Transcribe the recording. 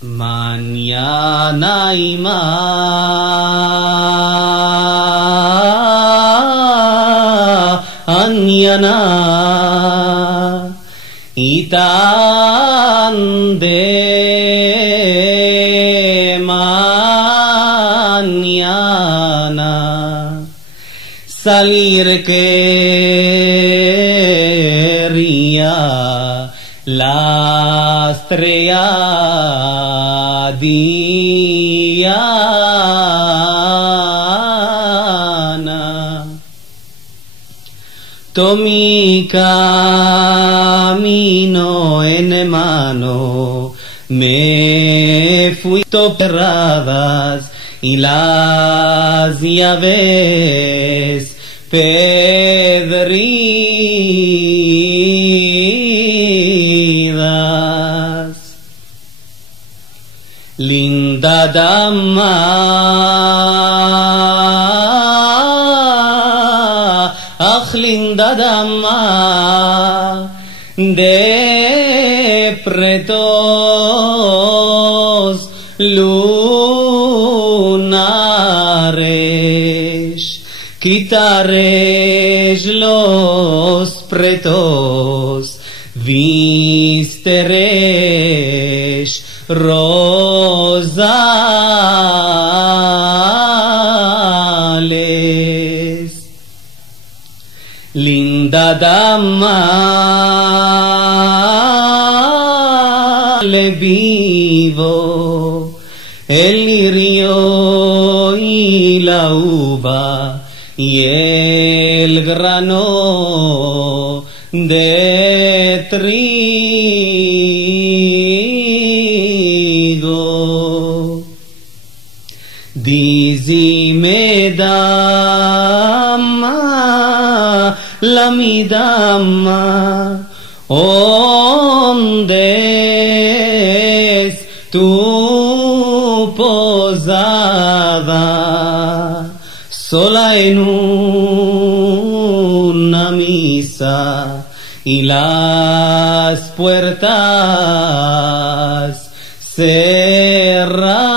Mañana y mañana y tan de mañana salir quería la estrella Diana. Tomé camino en mano, me fui cerradas y las llaves pedridas. Linda dama, ach linda dama, de pretos lunares, quitares los pretos, visteres rosales. Linda dama, le vivo el lirio y la uva y el grano de trigo. Dizime dama, la mi dama, ¿dónde es tu posada? Sola en una misa y las puertas cerradas.